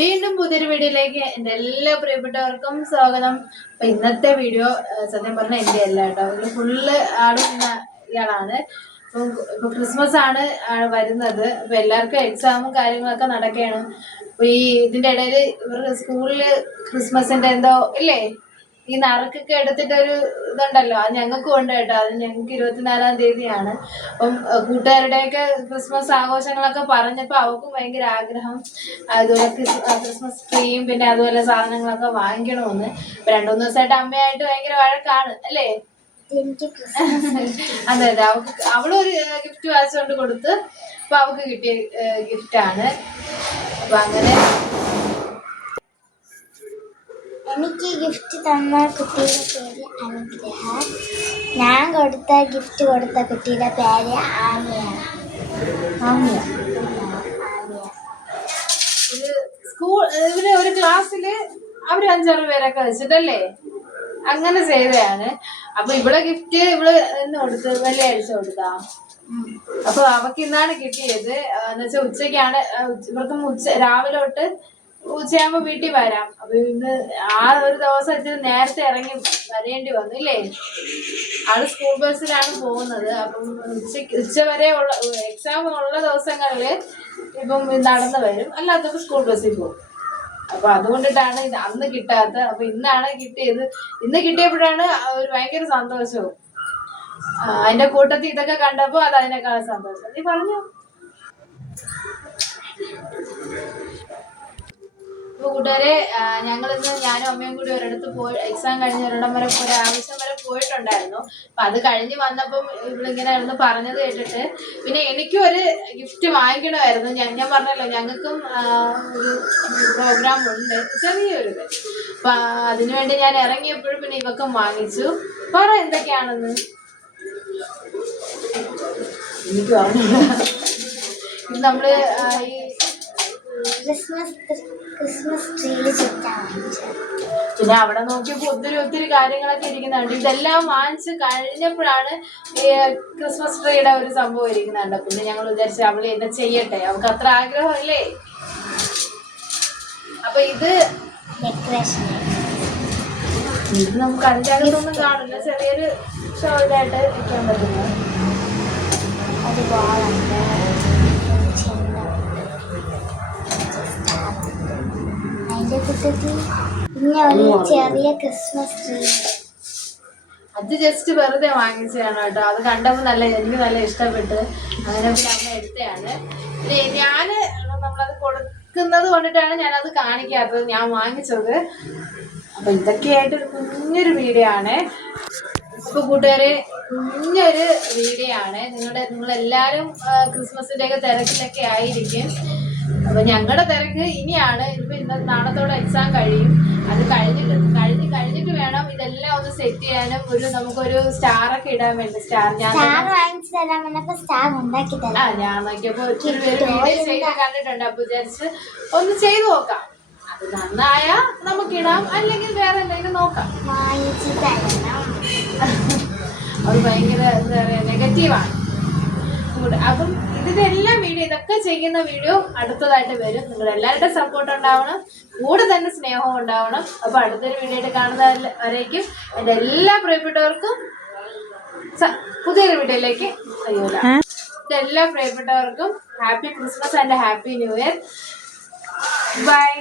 വീണ്ടും പുതിയൊരു വീഡിയോയിലേക്ക് എന്റെ എല്ലാ പ്രിയപ്പെട്ടവർക്കും സ്വാഗതം. അപ്പൊ ഇന്നത്തെ വീഡിയോ സത്യം പറഞ്ഞാൽ എന്റെ അല്ല കേട്ടോ. ഇതിൽ ഫുള്ള് ആടുന്ന ഇയാളാണ്. ഇപ്പൊ ക്രിസ്മസ് ആണ് വരുന്നത്. അപ്പൊ എല്ലാവർക്കും എക്സാമും കാര്യങ്ങളൊക്കെ നടക്കുകയാണ്. അപ്പൊ ഈ ഇതിന്റെ ഇടയിൽ ഇവർ സ്കൂളിൽ ക്രിസ്മസിന്റെ എന്തോ ഇല്ലേ? ഈ നറുക്കൊക്കെ എടുത്തിട്ട് ഒരു ഇതുണ്ടല്ലോ അത് ഞങ്ങൾക്കും ഉണ്ട് കേട്ടോ അത് ഞങ്ങൾക്ക് ഇരുപത്തിനാലാം തീയതിയാണ്. അപ്പം കൂട്ടുകാരുടെയൊക്കെ ക്രിസ്മസ് ആഘോഷങ്ങളൊക്കെ പറഞ്ഞപ്പോൾ അവർക്കും ഭയങ്കര ആഗ്രഹം. അതുപോലെ ക്രിസ്മസ് ട്രീയും പിന്നെ അതുപോലെ സാധനങ്ങളൊക്കെ വാങ്ങിക്കണമെന്ന്. രണ്ടുമൂന്ന് രണ്ടു മൂന്ന് ദിവസമായിട്ട് അമ്മയായിട്ട് ഭയങ്കര വഴക്കാണ് അല്ലേ? അതെ അതെ. അവൾക്ക് അവളൊരു ഗിഫ്റ്റ് വാങ്ങിച്ചുകൊണ്ട് കൊടുത്ത് അപ്പൊ അവൾക്ക് കിട്ടിയ ഗിഫ്റ്റാണ്. അപ്പൊ അങ്ങനെ എനിക്ക് ഗിഫ്റ്റ് തന്ന കുട്ടിയുടെ പേര് അനുഗ്രഹ. ഞാൻ കൊടുത്ത ഗിഫ്റ്റ് കൊടുത്ത കുട്ടിയുടെ പേര് ആമിയാണ് ആമിയ. സ്കൂൾ ഇവിടെ ഒരു ക്ലാസ്സിൽ അവർ അഞ്ചാറ് പേരൊക്കെ വെച്ചിട്ടല്ലേ? അങ്ങനെ ചെയ്തതാണ്. അപ്പൊ ഇവിടെ ഗിഫ്റ്റ് ഇവിടെ നിന്ന് കൊടുത്ത് വെള്ളിയാഴ്ച കൊടുത്താ. അപ്പൊ അവക്ക് ഇന്നാണ് കിട്ടിയത്. ആ, എന്ന് വെച്ചാൽ ഉച്ചയ്ക്കാണ് ഇവർക്കും ഉച്ച രാവിലെ തൊട്ട് ഉച്ചയാകുമ്പോ വീട്ടിൽ വരാം. അപ്പൊ ഇന്ന് ആ ഒരു ദിവസം ഇച്ചിരി നേരത്തെ ഇറങ്ങി വരേണ്ടി വന്നു ഇല്ലേ? ആൾ സ്കൂൾ ബസ്സിലാണ് പോകുന്നത്. അപ്പം ഉച്ചയ്ക്ക് ഉച്ച വരെ ഉള്ള എക്സാം ഉള്ള ദിവസങ്ങളിൽ ഇപ്പം നടന്നു വരും. അല്ലാത്തപ്പോ സ്കൂൾ ബസ്സിൽ പോകും. അപ്പൊ അതുകൊണ്ടിട്ടാണ് ഇത് അന്ന് കിട്ടാത്ത അപ്പൊ ഇന്നാണ് കിട്ടിയത്. ഇന്ന് കിട്ടിയപ്പോഴാണ് ഒരു ഭയങ്കര സന്തോഷവും. അതിന്റെ കൂട്ടത്തിൽ ഇതൊക്കെ കണ്ടപ്പോ അത് അതിനേക്കാളും സന്തോഷം. നീ പറഞ്ഞോ. അപ്പൊ കൂട്ടുകാരെ ഞങ്ങൾ ഞങ്ങളിന്ന് ഞാനും അമ്മയും കൂടി ഒരിടത്ത് പോയി എക്സാം കഴിഞ്ഞ് ഒരിടം വരെ ഒരു ആവശ്യം വരെ പോയിട്ടുണ്ടായിരുന്നു. അപ്പൊ അത് കഴിഞ്ഞ് വന്നപ്പം ഇവളിങ്ങനെ ഇരുന്ന് പറഞ്ഞത് കേട്ടിട്ട് പിന്നെ എനിക്കും ഒരു ഗിഫ്റ്റ് വാങ്ങിക്കണമായിരുന്നു. ഞാൻ ഞാൻ പറഞ്ഞല്ലോ ഞങ്ങൾക്കും ഒരു പ്രോഗ്രാം ഉണ്ട്. ചെറിയൊരു അപ്പൊ അതിനുവേണ്ടി ഞാൻ ഇറങ്ങിയപ്പോഴും പിന്നെ ഇവക്കും വാങ്ങിച്ചു. പറ എന്തൊക്കെയാണെന്ന്. എനിക്ക് പറഞ്ഞില്ല ഇത് നമ്മൾ ഈ ക്രിസ്മസ് ക്രിസ്മസ് ട്രീയിൽ പിന്നെ അവിടെ നോക്കിയപ്പോ ഒത്തിരി ഒത്തിരി കാര്യങ്ങളൊക്കെ ഇരിക്കുന്നുണ്ട്. ഇതെല്ലാം വാങ്ങിച്ച് കഴിഞ്ഞപ്പോഴാണ് ക്രിസ്മസ് ട്രീയുടെ ഒരു സംഭവം ഇരിക്കുന്നുണ്ട്. പിന്നെ ഞങ്ങൾ വിചാരിച്ചു അവൾ എന്നെ ചെയ്യട്ടെ? അവൾക്ക് അത്ര ആഗ്രഹമല്ലേ? അപ്പൊ ഇത് ഡെക്കറേഷൻ ഇത് നമുക്ക് അഞ്ചാകത്തൊന്നും കാണില്ല ചെറിയൊരു ഷോ ഇതായിട്ട് വെക്കാൻ പറ്റുന്നു. അത് ബോളുണ്ട് അതിന്റെ കൂട്ടത്തിൽ പിന്നെ ഒരു ചെറിയ ക്രിസ്മസ് ട്രീ അത് ജസ്റ്റ് വെറുതെ വാങ്ങിച്ചതാണ് കേട്ടോ. അത് കണ്ടപ്പോൾ നല്ല എനിക്ക് നല്ല ഇഷ്ടപ്പെട്ട്. അങ്ങനെ പിന്നെ അമ്മ എടുത്തതാണ്. പിന്നെ ഞാൻ നമ്മളത് കൊടുക്കുന്നത് കൊണ്ടിട്ടാണ് ഞാനത് കാണിക്കാത്തത്. ഞാൻ വാങ്ങിച്ചത്. അപ്പൊ ഇതൊക്കെയായിട്ട് ഒരു കുഞ്ഞൊരു വീഡിയോ ആണ്. ഇപ്പൊ കൂട്ടുകാരെ കുഞ്ഞൊരു വീഡിയോ ആണ്. നിങ്ങളുടെ നിങ്ങളെല്ലാരും ക്രിസ്മസിന്റെ ഒക്കെ തിരക്കിലൊക്കെ ആയിരിക്കും. അപ്പൊ ഞങ്ങളുടെ തിരക്ക് ഇനിയാണ്. ഇപ്പൊ ഇന്ന് നാളത്തോടെ എക്സാം കഴിയും. അത് കഴിഞ്ഞിട്ട് കഴിഞ്ഞ് കഴിഞ്ഞിട്ട് വേണം ഇതെല്ലാം ഒന്ന് സെറ്റ് ചെയ്യാനും. ഒരു നമുക്കൊരു സ്റ്റാർ ഒക്കെ ഇടാൻ വേണ്ടി. സ്റ്റാർ ഞാൻ സ്റ്റാർ വാങ്ങിച്ചു തരാൻ വന്നപ്പോ സ്റ്റാർ ഉണ്ടാക്കി ആ ഞാൻ നോക്കിയപ്പോ ഒത്തിരി പേര് വീഡിയോ ചെയ്ത് കണ്ടിട്ടുണ്ട്. അപ്പൊ വിചാരിച്ച് ഒന്ന് ചെയ്തു നോക്കാം. അത് നന്നായ നമുക്കിടാം അല്ലെങ്കിൽ വേറെ എന്തെങ്കിലും നോക്കാം. വാങ്ങിച്ചു തരണം. അത് ഭയങ്കര എന്താ പറയാ നെഗറ്റീവാണ് അപ്പം ഇതിന്റെ എല്ലാ വീഡിയോ ഇതൊക്കെ ചെയ്യുന്ന വീഡിയോ അടുത്തതായിട്ട് വരും. നിങ്ങൾ എല്ലാവരുടെ സപ്പോർട്ട് ഉണ്ടാവണം. കൂടെ തന്നെ സ്നേഹവും ഉണ്ടാവണം. അപ്പൊ അടുത്തൊരു വീഡിയോ ആയിട്ട് കാണുന്ന വരേക്കും എന്റെ എല്ലാ പ്രിയപ്പെട്ടവർക്കും പുതിയൊരു വീഡിയോയിലേക്ക് അയ്യോ എല്ലാ പ്രിയപ്പെട്ടവർക്കും happy Christmas and happy new year bye